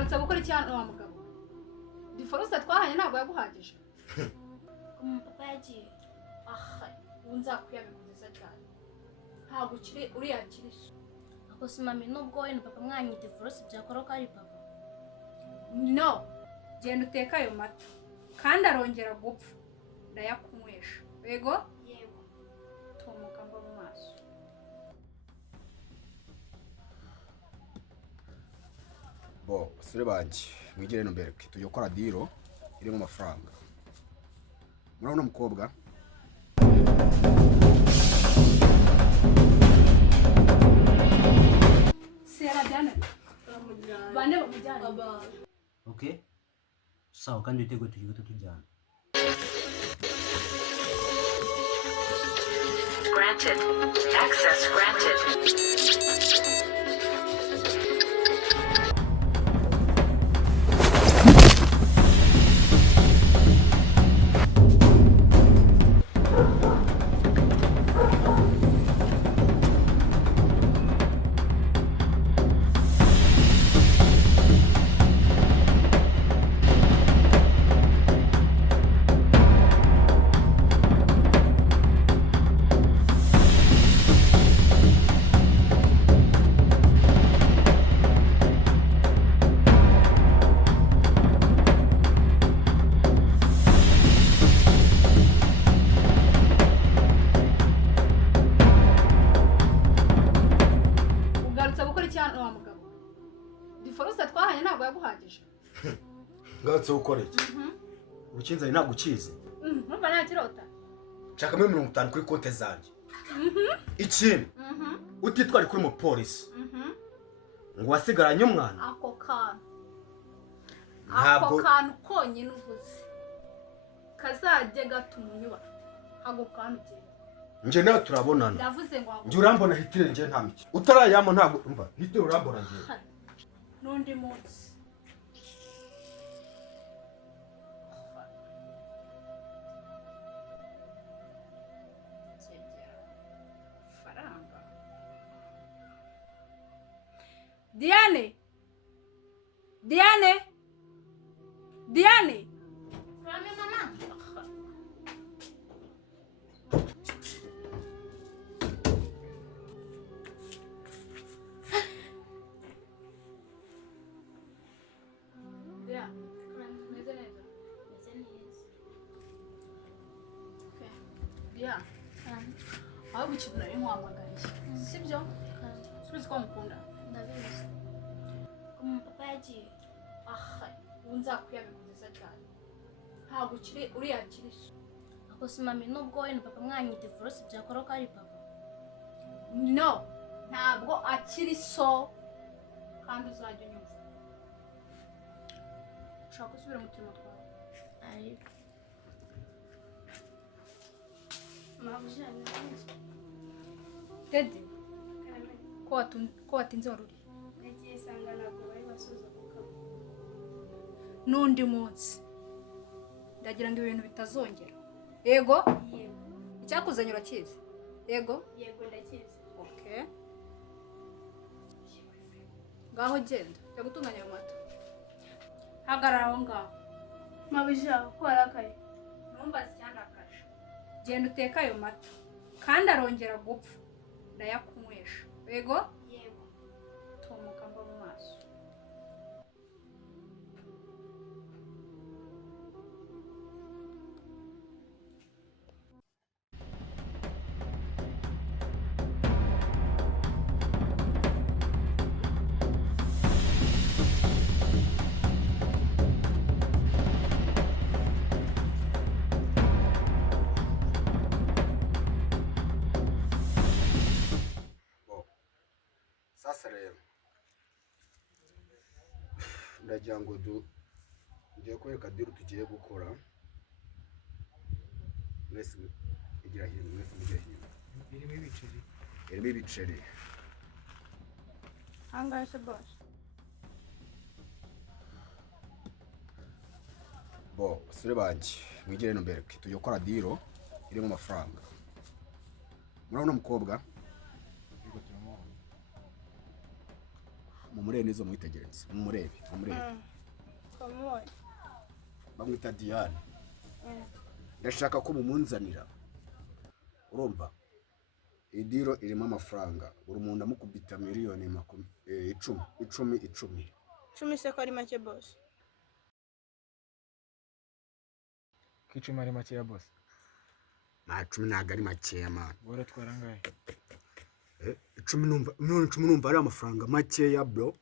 ugarutse gukora icyano wa mugabo diforce twahanye ntabwo yaguhagije papa yagiye unzakwiyamikuza cyane ntabwo ukiri uriya kiriso ako si mami nubwo we na papa mwanyite diforce byakora ko ari papa no genda uteka ayo mata kandi arongera gupfa ndayakunywesha yego yego tumuka mva mu maso bo basore banjye mwigire no mbere tujye gukora diro irimo amafaranga murabona umukobwa sera byane bane bamujyana okay sawa kandi witego tujye tujyana Granted. Access granted. diforce twahanye ntabwo yaguhagije ngatse ukora iki ubukinzanye ntabwo ukizi numva nta kirota nshaka muri 50 kuri kote zanjye ikintu utitwari kuri mu police ngo wasigaranye umwana ako kantu konyine uvuze kazajye gatuma unyuba ako kantu nje nawe turabonana ndavuze ngo nje urambona hitire nje nta miki utarayamo ntabwo umva hitire urambona nje n'undi munsi Diane Mami mama aho gukina inkwamagaye sibyo subiza ko mukunda ndabizi papa yagiye unzakwiyamikuza cyane ntabwo ukiri uriya kiriso ako si mami nubwo we na papa mwanyite diforce byakora ko ari papa no ntabwo akiri so kandi uzajya unyumva ushaka gusubira mu turimo twawe ari Teddy ko watinze waruri nagiye sanga ntabwo bari basuza kukaba n'undi munsi ndagira ngo ibintu bitazongera yego icyakuzanye urakizi yego ndakizi okay ngaho genda jya gutunganya ayo mata hagarara aho ngaho mabija ko arakaye ntumbaze icyandakaje genda uteka ayo mata kandi arongera gupfa ndayakunywesha yego tumuka mva mu maso sasa rero ndagira ngo ngiye kwereka diro tugiye gukora mwese igira hino mwese mugiye hino irimo ibiceri angahe se boss bo basore banjye mwigire no mbere tujye gukora diro irimo amafaranga murabona umukobwa mumurebe neza mwitegereze mumurebe Kamoye. bamwita Diane ndashaka ko mumunzanira urumva idiro irimo amafaranga buri muntu amukubita miliyoni 10 10 se ko ari make boss. Kicuma ari make ya boss. na 10 ntago ari makeya man Bora twarangaye. 10 numva ari amafaranga makeya bro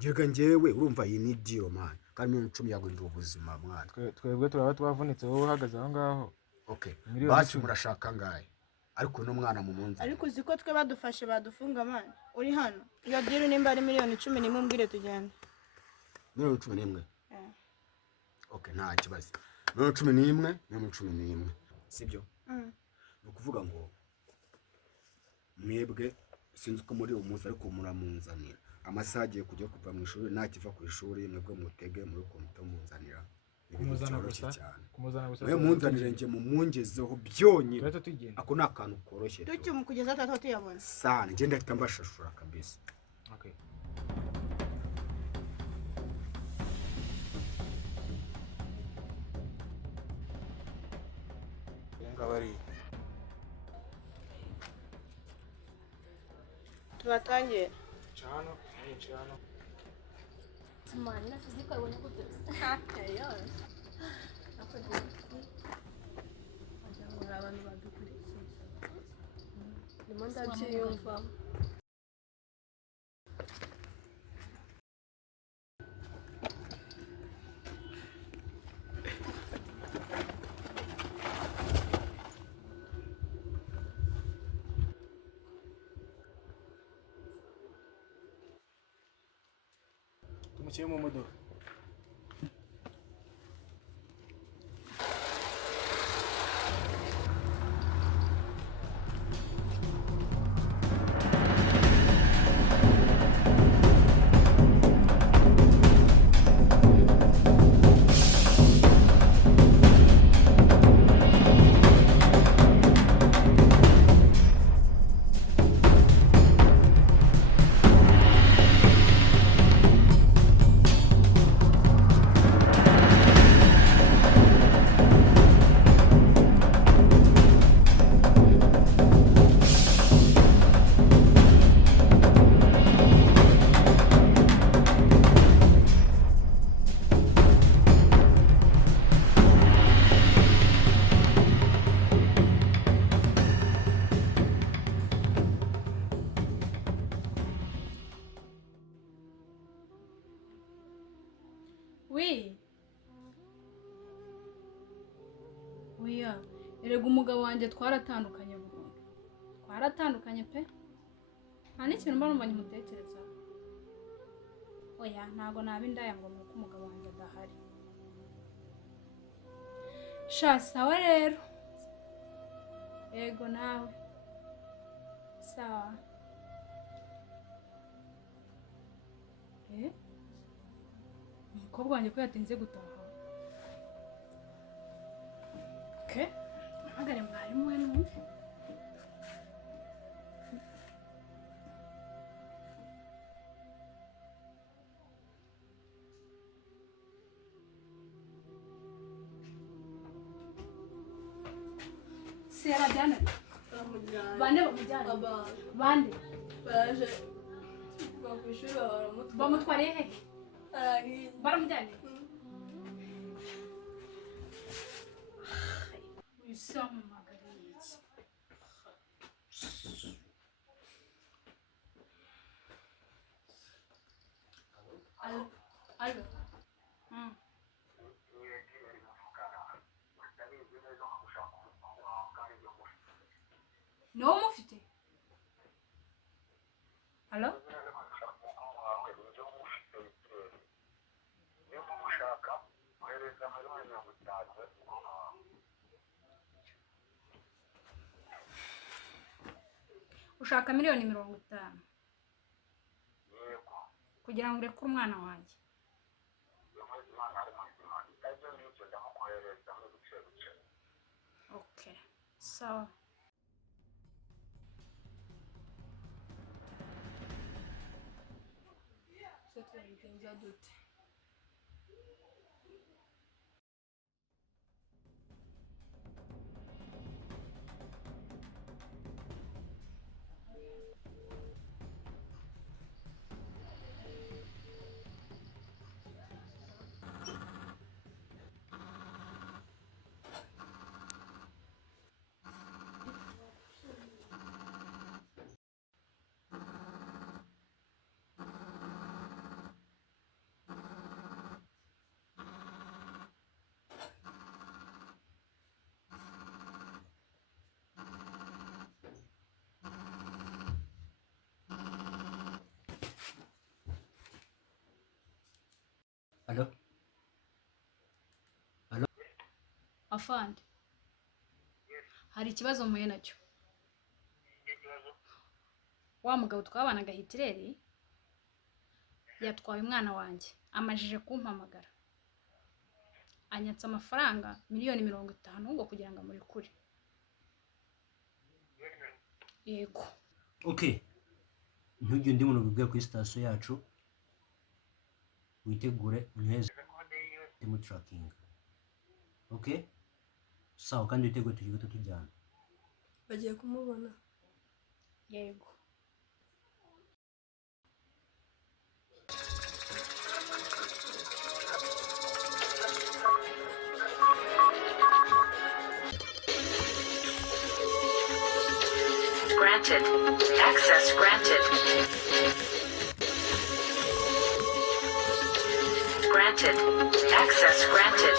njyewe urumva iyi ni deal man kandi 10 yagurira ubuzima mwana Twebwe turaba twavunitse wowe uhagaze aho ngaho. okay Miliyoni basi 10. murashaka ngahe ariko no mwana mu munsi Ariko uziko twe badufashe badufunga man. Uri hano. Iyo deal nimba ari miliyoni 10 nimumbwire tugende. miliyoni 11 okay nta kibazo miliyoni 11 sibyo no kuvuga ngo mwebwe sinzi ko muri umunsi ariko muramunzanira amasaha agiye kujya kuva mu ishuri nakiva ku ishuri mwebwe mutege muri komite munzanira Kumuzana gusa. mwe munzanire nje mu mungezeho byonyine Turetse tugenda. ako nakantu koroshye Tucyo mukugeza tato tuyabona. sana nje ndahita mbashashura kabisa Okay. ngabari Tubatangiye. Chano, chano. Mani na fizika ibonye gute? Abantu badukurikiye. Ndimo ndabyiyumva. Tumuciye mu modoka. Oya, erega umugabo wanjye twaratandukanye burundu. Twaratandukanye pe. Nta n'ikintu mba numva nyimutekerezaho. Oya, ntago naba indaya ngo nuko umugabo wanjye adahari. Sha sawa rero. Ego nawe. Sawa. Umukobwa wanjye ko yatinze gutaha. Okay. Magari mwarimu we numve. Sera jana. Bande bamujyana. Bande. Baje bakwishura baramutwa. Bamutwariye he? Arahiye. Baramujyanye. Uysam magari iki. Alo. No mufite. Alo? Ushaka miliyoni 50. Kugira ngo urekure umwana wanjye. Okay. Sawa. tubigenza dute? Allo? Afande, hari ikibazo mpuye nacyo. Wa mugabo twabanaga Hitireri yatwaye umwana wanjye, amajije kumpamagara, anyatsa amafaranga miliyoni 50 ngo kugira ngo amurekure. Yego. Okay. Ntujye undi muntu ubibwira kuri station yacu. Witegure unyweze demo tracking. Okay? Sawa kandi witegure tugiye tujyana. bagiye kumubona. Yego. Granted. Access granted. Granted. Access granted.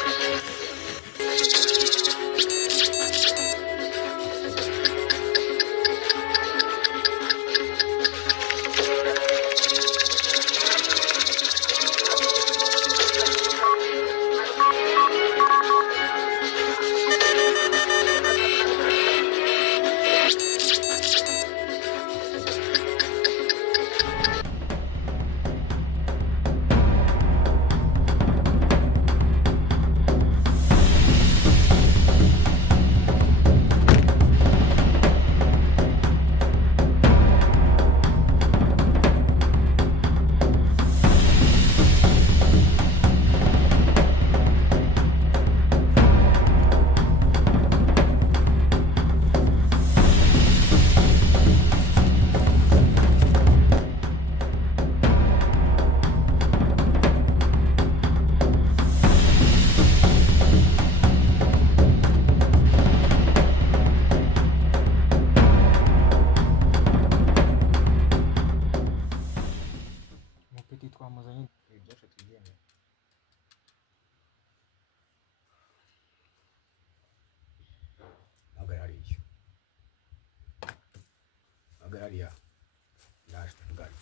Umupeti twamuzanye ibyacu tugende. Hariya. Ndaje tuvugane.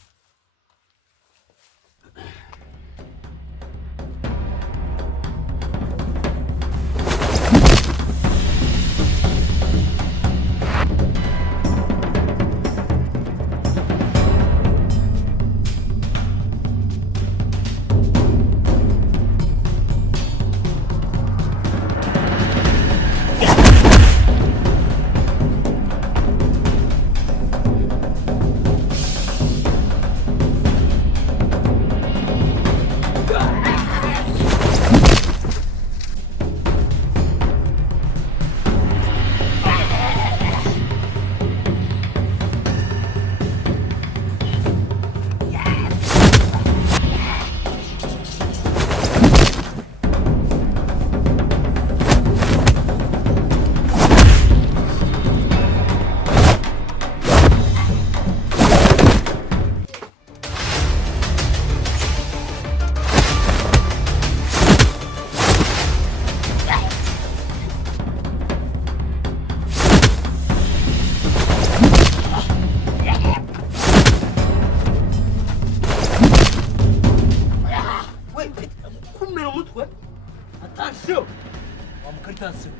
Attention.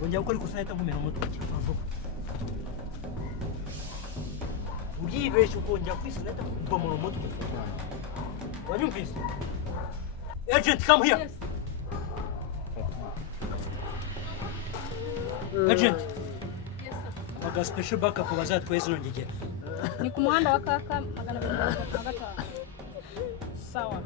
Wongera gukora ikosa leta nkumena umutwe cyangwa uribeshye ukongera kwisineta mbomora umutwe. Wanyumvise? Agent, come here. Yes. Agent, Yes, sir. baga special backup bazatweza nongegera. Ni ku muhanda wa kaka 235. sawa